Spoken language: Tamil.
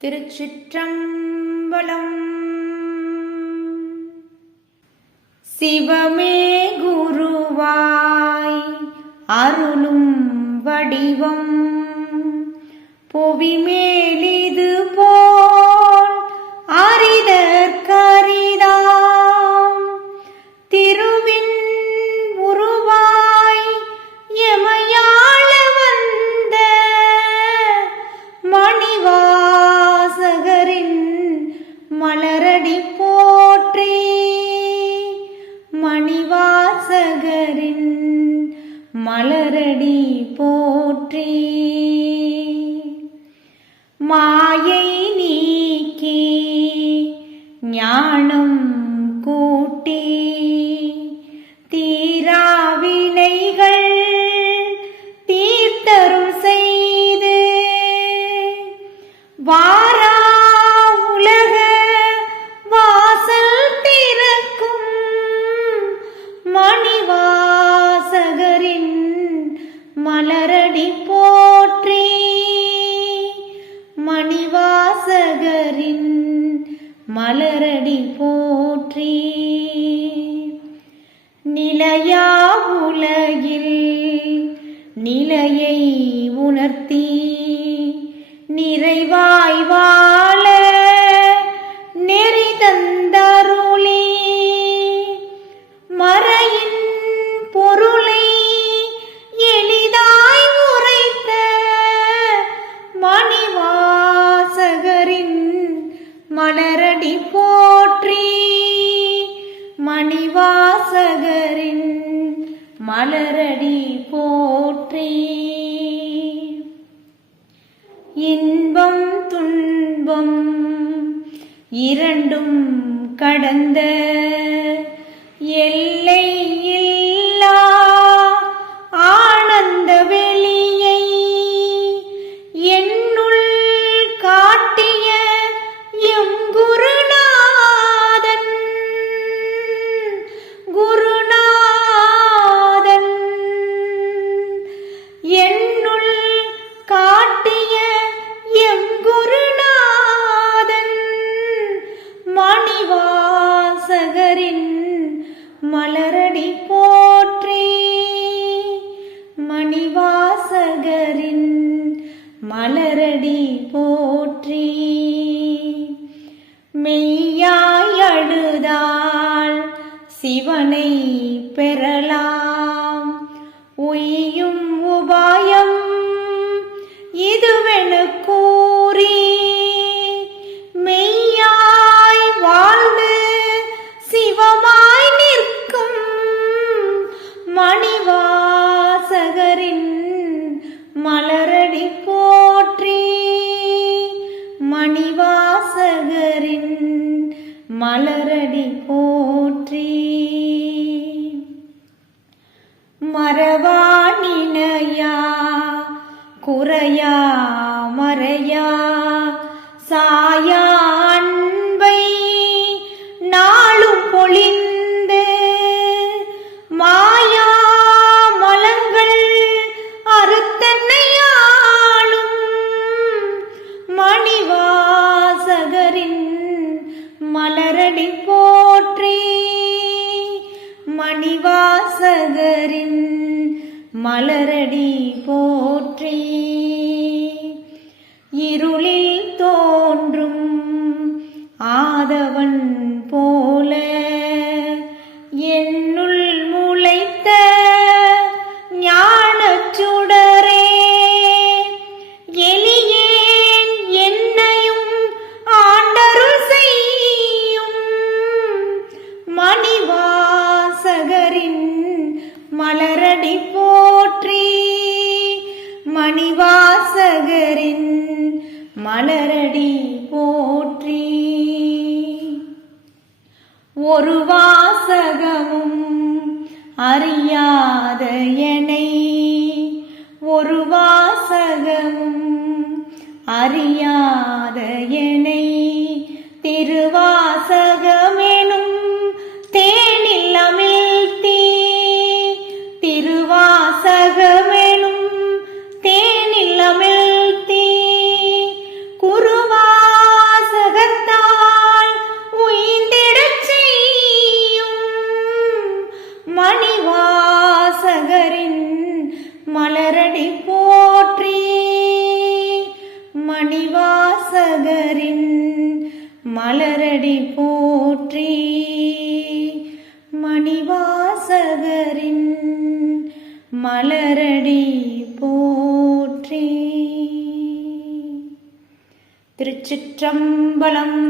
திருச்சிற்றம்பலம். சிவமே குருவாய் அருளும் வடிவம். புவிமே மணிவாசகரின் மலரடி போற்றி. மாயை நீக்கி ஞானம் மலரடி போற்றி. நிலையா உலகில் நிலையை உணர்த்தி. நிறைவாய் மணிவாசகரின் மலரடி போற்றி. இன்பம் துன்பம் இரண்டும் கடந்த எல் மலரடி போற்றி. மெய்யாய் அழுதாள் சிவனை பெறலாம். உய்யும் மணிவாசகரின் மலரடி போற்றி. மரவாணினையா குறையா மறையா மணிவாசகரின் மலரடி போற்றி போற்றி. மணிவாசகரின் மலரடி போற்றி. ஒரு வாசகமும் அறியாத எனை ஒரு வாசகமும் அறிய மலரடி போற்றி மணிவாசகரின் மலரடி போற்றி. திருச்சிற்றம்பலம்